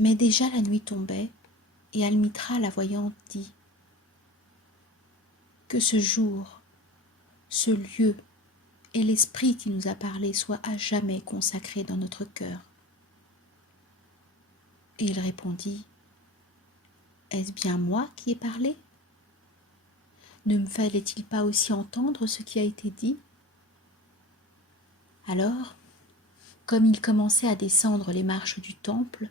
Mais déjà la nuit tombait, et Almitra la voyante dit « Que ce jour, ce lieu et l'esprit qui nous a parlé soient à jamais consacrés dans notre cœur. » Et il répondit « Est-ce bien moi qui ai parlé ? Ne me fallait-il pas aussi entendre ce qui a été dit ?» Alors, comme il commençait à descendre les marches du temple,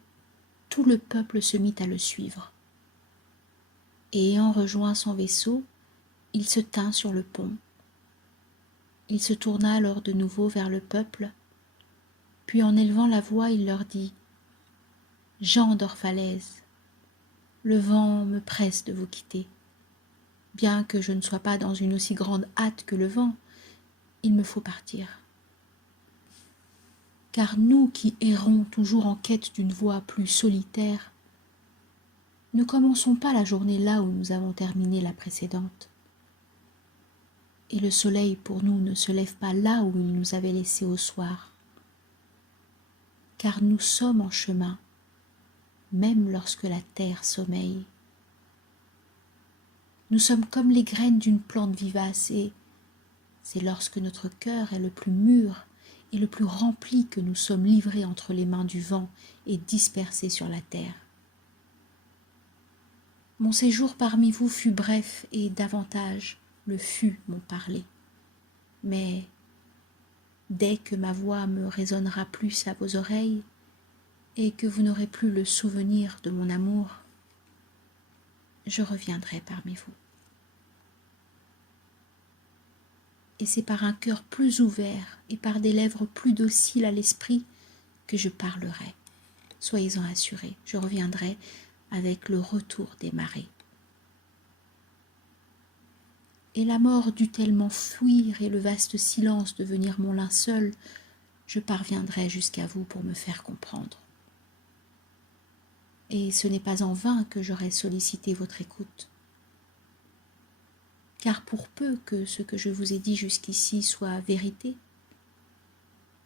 tout le peuple se mit à le suivre. Et ayant rejoint son vaisseau, il se tint sur le pont. Il se tourna alors de nouveau vers le peuple, puis en élevant la voix, il leur dit « Gens d'Orphalaise, le vent me presse de vous quitter. Bien que je ne sois pas dans une aussi grande hâte que le vent, il me faut partir. Car nous qui errons toujours en quête d'une voie plus solitaire, ne commençons pas la journée là où nous avons terminé la précédente. Et le soleil pour nous ne se lève pas là où il nous avait laissés au soir. Car nous sommes en chemin, même lorsque la terre sommeille. Nous sommes comme les graines d'une plante vivace et c'est lorsque notre cœur est le plus mûr et le plus rempli que nous sommes livrés entre les mains du vent et dispersés sur la terre. Mon séjour parmi vous fut bref et davantage le fut mon parler. Mais dès que ma voix me résonnera plus à vos oreilles et que vous n'aurez plus le souvenir de mon amour, je reviendrai parmi vous. Et c'est par un cœur plus ouvert et par des lèvres plus dociles à l'esprit que je parlerai. Soyez-en assurés, je reviendrai avec le retour des marées. Et la mort dut tellement fuir et le vaste silence devenir mon linceul, je parviendrai jusqu'à vous pour me faire comprendre. Et ce n'est pas en vain que j'aurai sollicité votre écoute. Car pour peu que ce que je vous ai dit jusqu'ici soit vérité,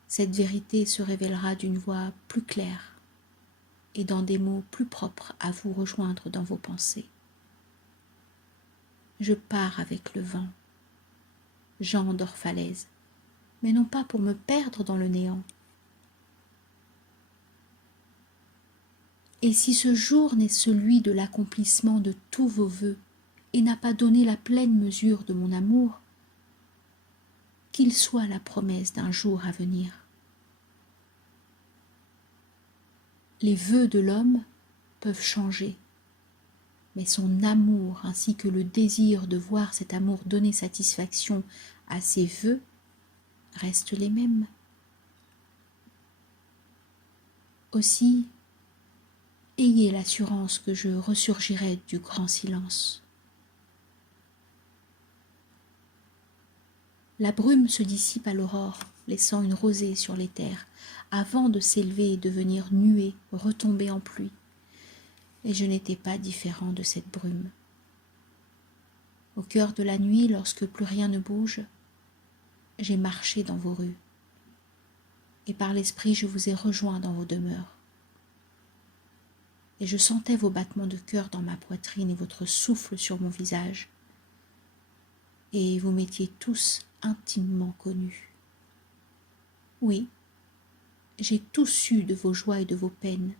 cette vérité se révélera d'une voix plus claire et dans des mots plus propres à vous rejoindre dans vos pensées. Je pars avec le vent, gens d'Orphalaise, mais non pas pour me perdre dans le néant. Et si ce jour n'est celui de l'accomplissement de tous vos vœux et n'a pas donné la pleine mesure de mon amour, qu'il soit la promesse d'un jour à venir. Les vœux de l'homme peuvent changer, mais son amour ainsi que le désir de voir cet amour donner satisfaction à ses vœux restent les mêmes. Aussi, ayez l'assurance que je ressurgirai du grand silence. La brume se dissipe à l'aurore, laissant une rosée sur les terres, avant de s'élever et devenir nuée, retomber en pluie. Et je n'étais pas différent de cette brume. Au cœur de la nuit, lorsque plus rien ne bouge, j'ai marché dans vos rues. Et par l'esprit, je vous ai rejoint dans vos demeures. Et je sentais vos battements de cœur dans ma poitrine et votre souffle sur mon visage. Et vous m'étiez tous intimement connus. Oui, j'ai tout su de vos joies et de vos peines,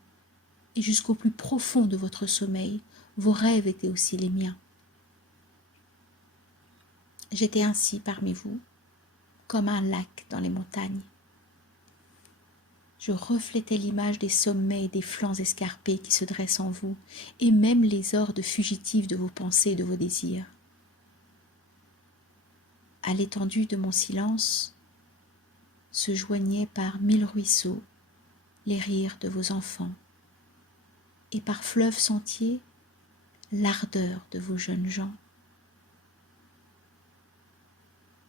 et jusqu'au plus profond de votre sommeil, vos rêves étaient aussi les miens. J'étais ainsi parmi vous, comme un lac dans les montagnes. Je reflétais l'image des sommets et des flancs escarpés qui se dressent en vous, et même les hordes fugitives de vos pensées et de vos désirs. À l'étendue de mon silence se joignaient par 1000 ruisseaux les rires de vos enfants, et par fleuves sentiers l'ardeur de vos jeunes gens.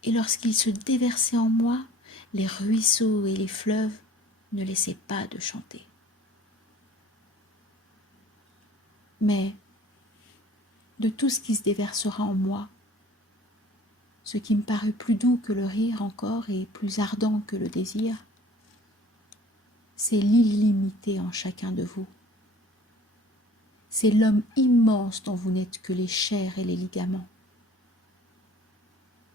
Et lorsqu'ils se déversaient en moi, les ruisseaux et les fleuves ne laissaient pas de chanter. Mais de tout ce qui se déversera en moi, ce qui me parut plus doux que le rire encore et plus ardent que le désir, c'est l'illimité en chacun de vous, c'est l'homme immense dont vous n'êtes que les chairs et les ligaments.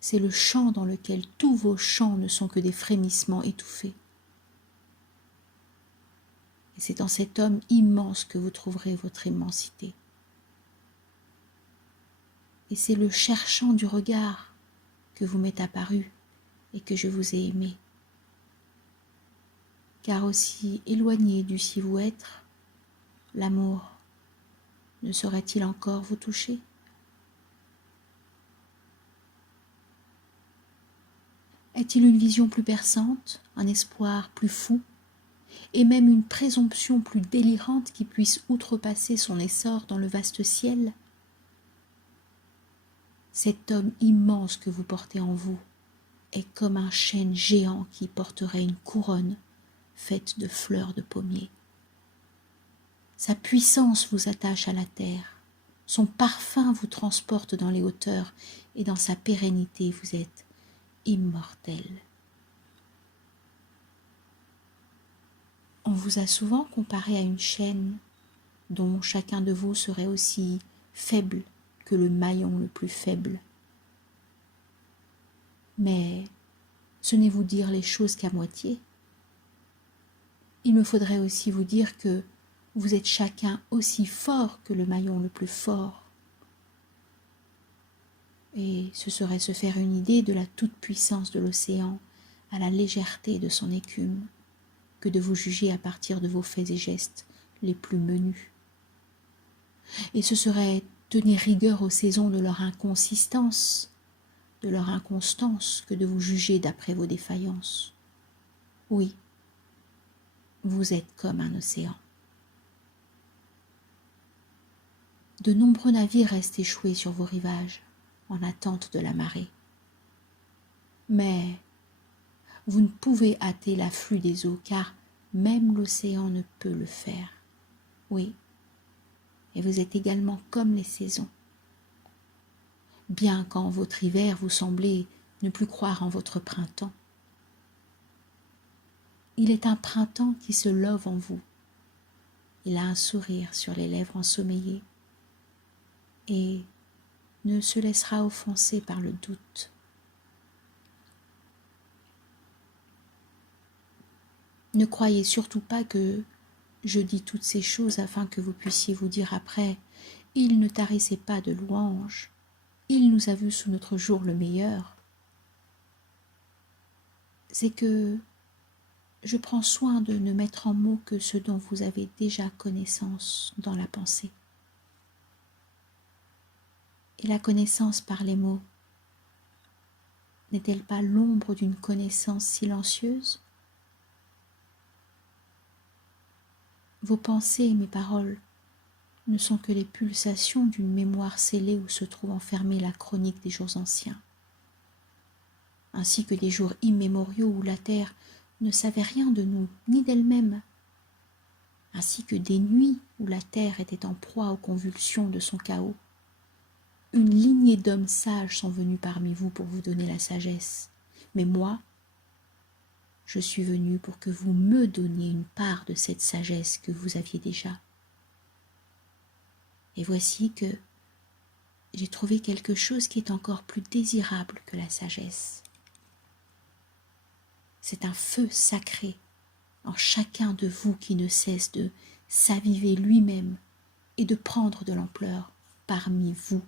C'est le champ dans lequel tous vos chants ne sont que des frémissements étouffés. Et c'est dans cet homme immense que vous trouverez votre immensité. Et c'est le cherchant du regard que vous m'êtes apparu et que je vous ai aimé. Car aussi éloigné du si vous être, l'amour ne saurait-il encore vous toucher? Est-il une vision plus perçante, un espoir plus fou, et même une présomption plus délirante qui puisse outrepasser son essor dans le vaste ciel? Cet homme immense que vous portez en vous est comme un chêne géant qui porterait une couronne faite de fleurs de pommier. Sa puissance vous attache à la terre, son parfum vous transporte dans les hauteurs, et dans sa pérennité vous êtes immortel. On vous a souvent comparé à une chaîne dont chacun de vous serait aussi faible que le maillon le plus faible. Mais ce n'est vous dire les choses qu'à moitié. Il me faudrait aussi vous dire que vous êtes chacun aussi fort que le maillon le plus fort. Et ce serait se faire une idée de la toute-puissance de l'océan à la légèreté de son écume, que de vous juger à partir de vos faits et gestes les plus menus. Et ce serait tenir rigueur aux saisons de leur inconsistance, de leur inconstance, que de vous juger d'après vos défaillances. Oui, vous êtes comme un océan. De nombreux navires restent échoués sur vos rivages, en attente de la marée. Mais vous ne pouvez hâter l'afflux des eaux, car même l'océan ne peut le faire. Oui, et vous êtes également comme les saisons. Bien qu'en votre hiver vous semblez ne plus croire en votre printemps. Il est un printemps qui se love en vous. Il a un sourire sur les lèvres ensommeillées et ne se laissera offenser par le doute. Ne croyez surtout pas que je dis toutes ces choses afin que vous puissiez vous dire après « Il ne tarissait pas de louanges, il nous a vus sous notre jour le meilleur ». C'est que je prends soin de ne mettre en mots que ce dont vous avez déjà connaissance dans la pensée. Et la connaissance par les mots, n'est-elle pas l'ombre d'une connaissance silencieuse? Vos pensées et mes paroles ne sont que les pulsations d'une mémoire scellée où se trouve enfermée la chronique des jours anciens, ainsi que des jours immémoriaux où la terre ne savait rien de nous, ni d'elle-même, ainsi que des nuits où la terre était en proie aux convulsions de son chaos. Une lignée d'hommes sages sont venus parmi vous pour vous donner la sagesse, mais moi, je suis venu pour que vous me donniez une part de cette sagesse que vous aviez déjà. Et voici que j'ai trouvé quelque chose qui est encore plus désirable que la sagesse. C'est un feu sacré en chacun de vous qui ne cesse de s'aviver lui-même et de prendre de l'ampleur parmi vous.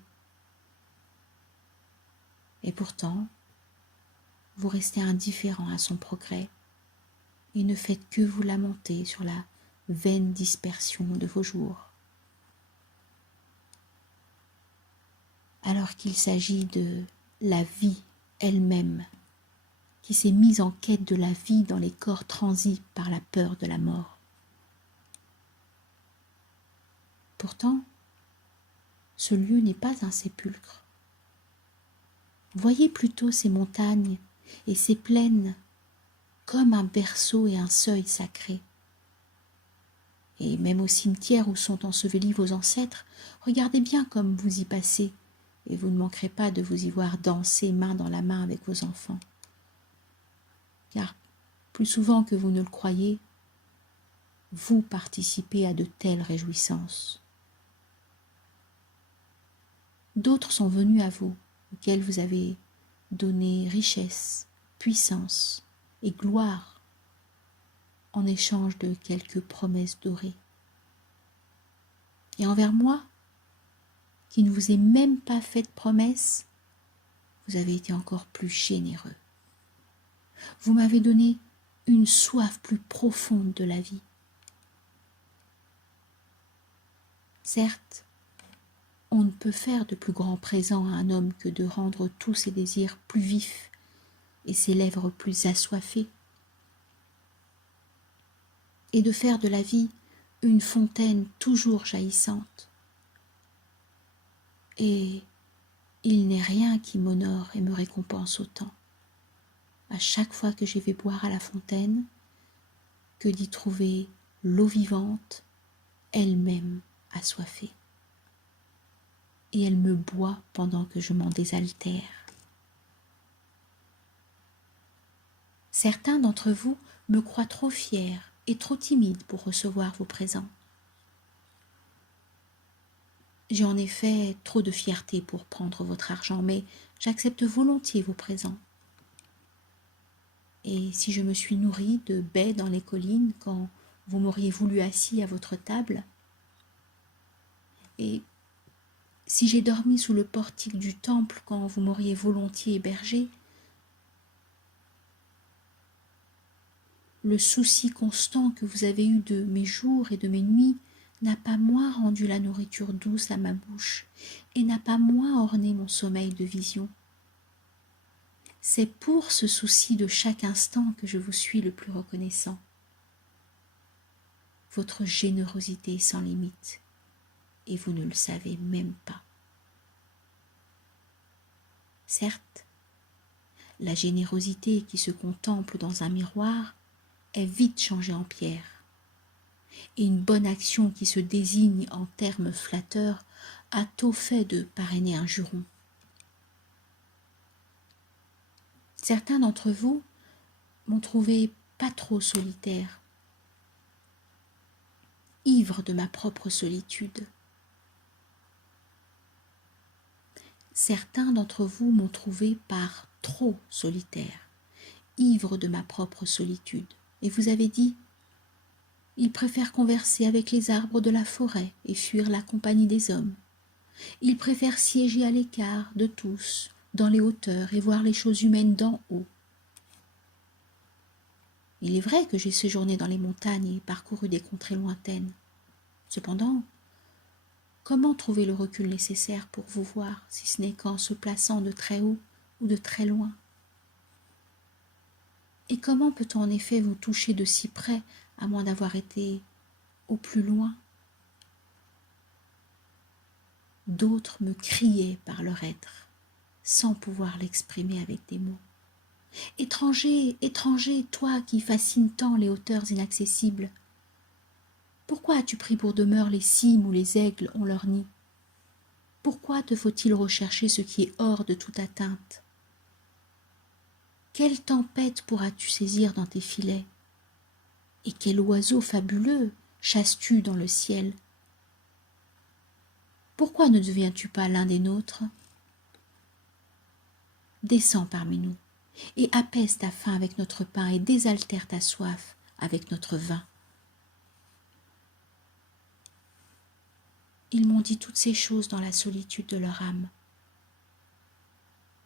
Et pourtant, vous restez indifférent à son progrès et ne faites que vous lamenter sur la vaine dispersion de vos jours. Alors qu'il s'agit de la vie elle-même, qui s'est mise en quête de la vie dans les corps transis par la peur de la mort. Pourtant, ce lieu n'est pas un sépulcre. Voyez plutôt ces montagnes et ces plaines comme un berceau et un seuil sacré. Et même au cimetière où sont ensevelis vos ancêtres, regardez bien comme vous y passez, et vous ne manquerez pas de vous y voir danser main dans la main avec vos enfants. Car plus souvent que vous ne le croyez, vous participez à de telles réjouissances. D'autres sont venus à vous, auxquels vous avez donné richesse, puissance et gloire en échange de quelques promesses dorées. Et envers moi, qui ne vous ai même pas fait de promesse, vous avez été encore plus généreux. Vous m'avez donné une soif plus profonde de la vie. Certes, on ne peut faire de plus grand présent à un homme que de rendre tous ses désirs plus vifs et ses lèvres plus assoiffées, et de faire de la vie une fontaine toujours jaillissante. Et il n'est rien qui m'honore et me récompense autant, à chaque fois que je vais boire à la fontaine, que d'y trouver l'eau vivante, elle-même assoiffée. Et elle me boit pendant que je m'en désaltère. Certains d'entre vous me croient trop fière et trop timide pour recevoir vos présents. J'ai en effet trop de fierté pour prendre votre argent, mais j'accepte volontiers vos présents. Et si je me suis nourrie de baies dans les collines quand vous m'auriez voulu assis à votre table, et si j'ai dormi sous le portique du temple quand vous m'auriez volontiers hébergé, le souci constant que vous avez eu de mes jours et de mes nuits n'a pas moins rendu la nourriture douce à ma bouche et n'a pas moins orné mon sommeil de vision. C'est pour ce souci de chaque instant que je vous suis le plus reconnaissant. Votre générosité est sans limite, et vous ne le savez même pas. Certes, la générosité qui se contemple dans un miroir est vite changée en pierre, et une bonne action qui se désigne en termes flatteurs a tôt fait de parrainer un juron. Certains d'entre vous m'ont trouvé pas trop solitaire, ivre de ma propre solitude. Certains d'entre vous m'ont trouvé par trop solitaire, ivre de ma propre solitude. Et vous avez dit, il préfère converser avec les arbres de la forêt et fuir la compagnie des hommes. Il préfère siéger à l'écart de tous, dans les hauteurs, et voir les choses humaines d'en haut. Il est vrai que j'ai séjourné dans les montagnes et parcouru des contrées lointaines. Cependant, comment trouver le recul nécessaire pour vous voir, si ce n'est qu'en se plaçant de très haut ou de très loin? Et comment peut-on en effet vous toucher de si près, à moins d'avoir été au plus loin? D'autres me criaient par leur être, sans pouvoir l'exprimer avec des mots. Étranger, étranger, toi qui fascines tant les hauteurs inaccessibles, pourquoi as-tu pris pour demeure les cimes où les aigles ont leur nid? Pourquoi te faut-il rechercher ce qui est hors de toute atteinte? Quelle tempête pourras-tu saisir dans tes filets? Et quel oiseau fabuleux chasses-tu dans le ciel? Pourquoi ne deviens-tu pas l'un des nôtres? Descends parmi nous, et apaise ta faim avec notre pain, et désaltère ta soif avec notre vin. Ils m'ont dit toutes ces choses dans la solitude de leur âme.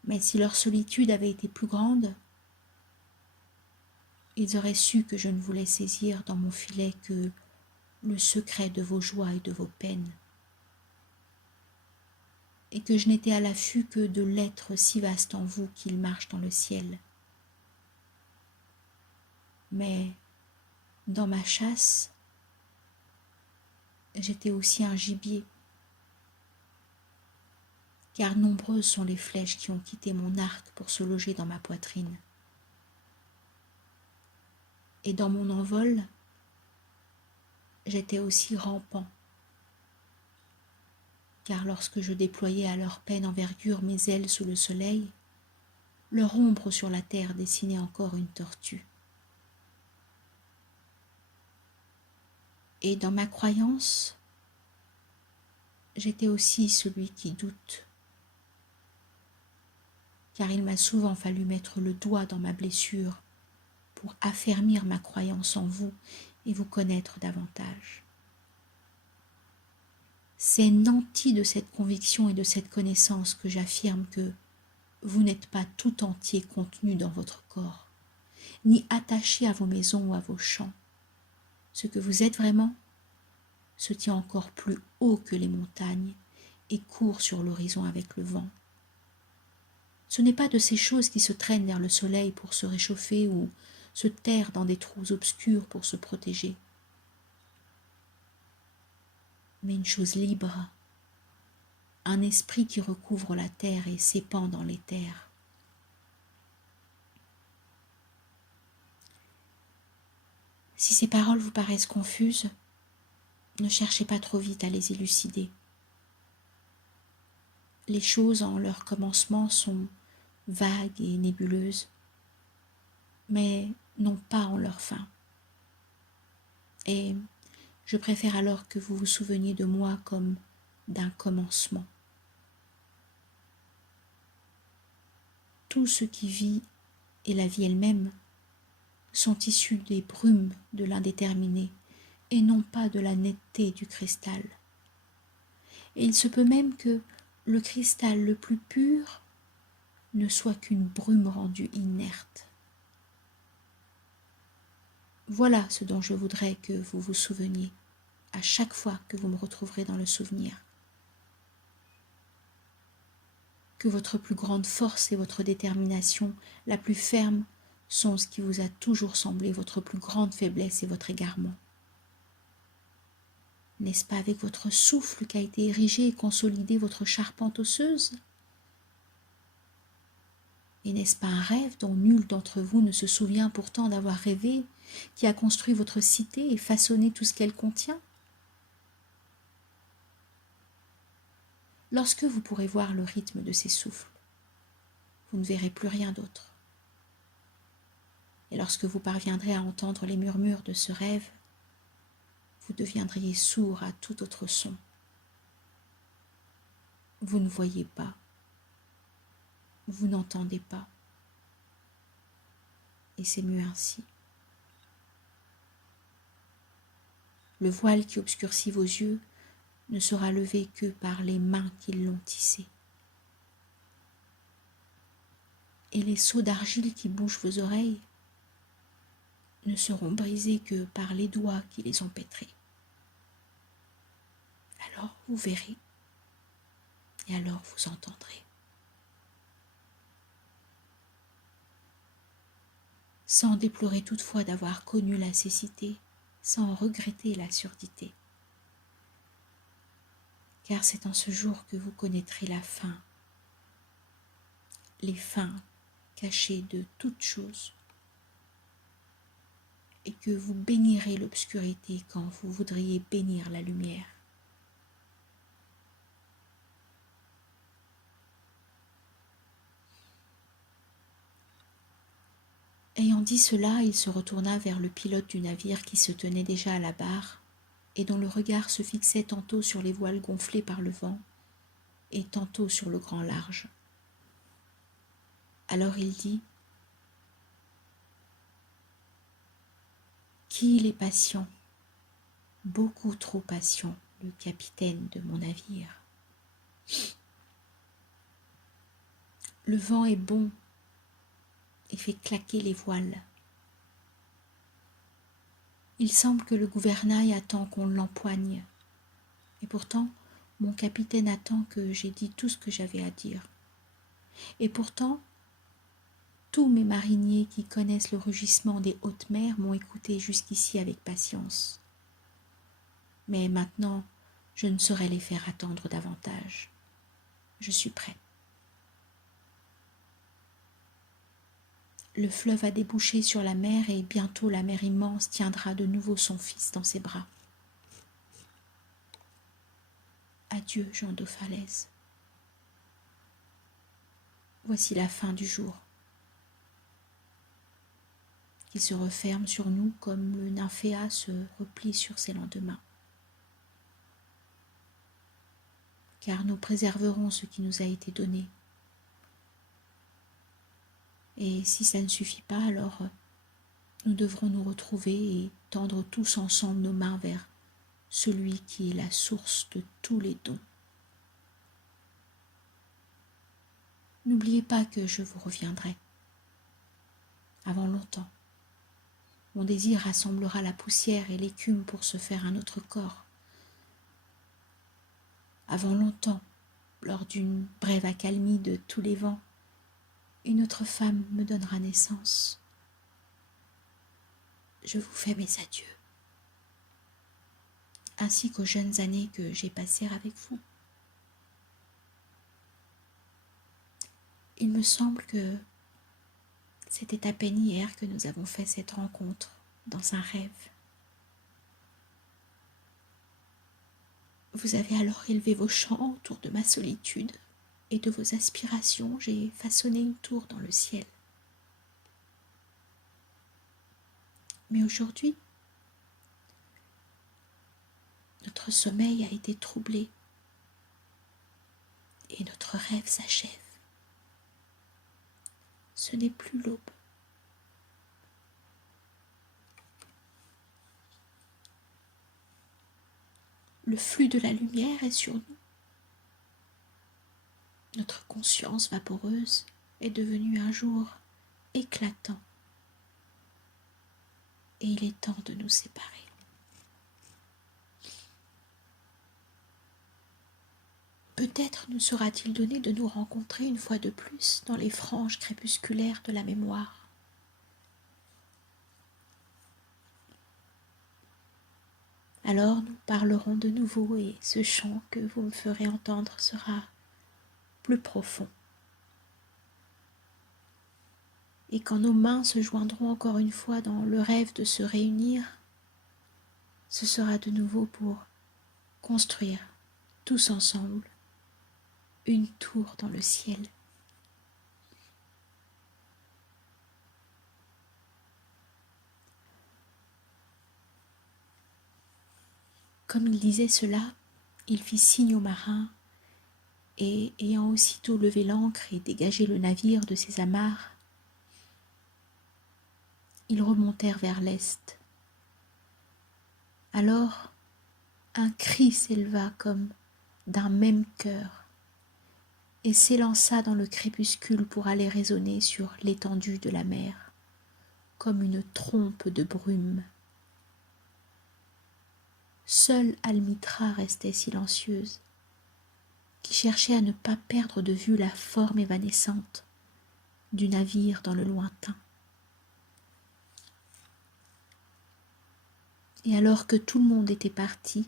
Mais si leur solitude avait été plus grande, ils auraient su que je ne voulais saisir dans mon filet que le secret de vos joies et de vos peines, et que je n'étais à l'affût que de l'être si vaste en vous qu'il marche dans le ciel. Mais dans ma chasse, j'étais aussi un gibier, car nombreuses sont les flèches qui ont quitté mon arc pour se loger dans ma poitrine. Et dans mon envol, j'étais aussi rampant, car lorsque je déployais à leur pleine envergure mes ailes sous le soleil, leur ombre sur la terre dessinait encore une tortue. Et dans ma croyance, j'étais aussi celui qui doute car il m'a souvent fallu mettre le doigt dans ma blessure pour affermir ma croyance en vous et vous connaître davantage. C'est nanti de cette conviction et de cette connaissance que j'affirme que vous n'êtes pas tout entier contenu dans votre corps, ni attaché à vos maisons ou à vos champs. Ce que vous êtes vraiment se tient encore plus haut que les montagnes et court sur l'horizon avec le vent. Ce n'est pas de ces choses qui se traînent vers le soleil pour se réchauffer ou se terrent dans des trous obscurs pour se protéger, mais une chose libre, un esprit qui recouvre la terre et s'épand dans les terres. Si ces paroles vous paraissent confuses, ne cherchez pas trop vite à les élucider. Les choses en leur commencement sont vagues et nébuleuses, mais non pas en leur fin. Et je préfère alors que vous vous souveniez de moi comme d'un commencement. Tout ce qui vit et la vie elle-même sont issus des brumes de l'indéterminé et non pas de la netteté du cristal. Et il se peut même que le cristal le plus pur ne soit qu'une brume rendue inerte. Voilà ce dont je voudrais que vous vous souveniez à chaque fois que vous me retrouverez dans le souvenir. Que votre plus grande force et votre détermination la plus ferme sont ce qui vous a toujours semblé votre plus grande faiblesse et votre égarement. N'est-ce pas avec votre souffle qu'a été érigée et consolidée votre charpente osseuse? Et n'est-ce pas un rêve dont nul d'entre vous ne se souvient pourtant d'avoir rêvé, qui a construit votre cité et façonné tout ce qu'elle contient? Lorsque vous pourrez voir le rythme de ces souffles, vous ne verrez plus rien d'autre. Et lorsque vous parviendrez à entendre les murmures de ce rêve, vous deviendriez sourd à tout autre son. Vous ne voyez pas, vous n'entendez pas. Et c'est mieux ainsi. Le voile qui obscurcit vos yeux ne sera levé que par les mains qui l'ont tissé. Et les seaux d'argile qui bouchent vos oreilles ne seront brisés que par les doigts qui les ont pétrés. Alors vous verrez, et alors vous entendrez. Sans déplorer toutefois d'avoir connu la cécité, sans regretter la surdité. Car c'est en ce jour que vous connaîtrez la fin, les fins cachées de toutes choses, et que vous bénirez l'obscurité quand vous voudriez bénir la lumière. Ayant dit cela, il se retourna vers le pilote du navire qui se tenait déjà à la barre et dont le regard se fixait tantôt sur les voiles gonflées par le vent et tantôt sur le grand large. Alors il dit : « Qu'il est patient, beaucoup trop patient, le capitaine de mon navire. Le vent est bon et fait claquer les voiles. Il semble que le gouvernail attend qu'on l'empoigne. Et pourtant, mon capitaine attend que j'ai dit tout ce que j'avais à dire. Et pourtant, tous mes mariniers qui connaissent le rugissement des hautes mers m'ont écouté jusqu'ici avec patience. Mais maintenant, je ne saurais les faire attendre davantage. Je suis prêt. Le fleuve a débouché sur la mer et bientôt la mer immense tiendra de nouveau son fils dans ses bras. Adieu, Jean de Falaise. Voici la fin du jour, qui se referme sur nous comme le nymphéa se replie sur ses lendemains. Car nous préserverons ce qui nous a été donné. Et si ça ne suffit pas, alors nous devrons nous retrouver et tendre tous ensemble nos mains vers celui qui est la source de tous les dons. N'oubliez pas que je vous reviendrai avant longtemps. Mon désir rassemblera la poussière et l'écume pour se faire un autre corps. Avant longtemps, lors d'une brève accalmie de tous les vents, une autre femme me donnera naissance. Je vous fais mes adieux, ainsi qu'aux jeunes années que j'ai passées avec vous. Il me semble que c'était à peine hier que nous avons fait cette rencontre dans un rêve. Vous avez alors élevé vos chants autour de ma solitude, et de vos aspirations j'ai façonné une tour dans le ciel. Mais aujourd'hui, notre sommeil a été troublé et notre rêve s'achève. Ce n'est plus l'aube. Le flux de la lumière est sur nous. Notre conscience vaporeuse est devenue un jour éclatant. Et il est temps de nous séparer. Peut-être nous sera-t-il donné de nous rencontrer une fois de plus dans les franges crépusculaires de la mémoire. Alors nous parlerons de nouveau et ce chant que vous me ferez entendre sera plus profond. Et quand nos mains se joindront encore une fois dans le rêve de se réunir, ce sera de nouveau pour construire tous ensemble une tour dans le ciel. Comme il disait cela, il fit signe aux marins et, ayant aussitôt levé l'ancre et dégagé le navire de ses amarres, ils remontèrent vers l'est. Alors, un cri s'éleva comme d'un même cœur et s'élança dans le crépuscule pour aller résonner sur l'étendue de la mer, comme une trompe de brume. Seule Almitra restait silencieuse, qui cherchait à ne pas perdre de vue la forme évanescente du navire dans le lointain. Et alors que tout le monde était parti,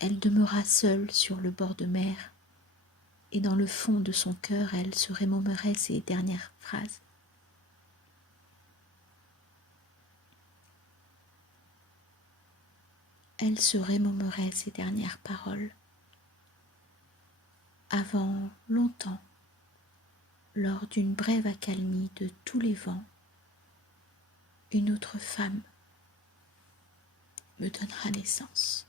elle demeura seule sur le bord de mer, et dans le fond de son cœur, elle se remémorait ces dernières phrases. Elle se remémorait ces dernières paroles. Avant longtemps, lors d'une brève accalmie de tous les vents, une autre femme me donnera naissance.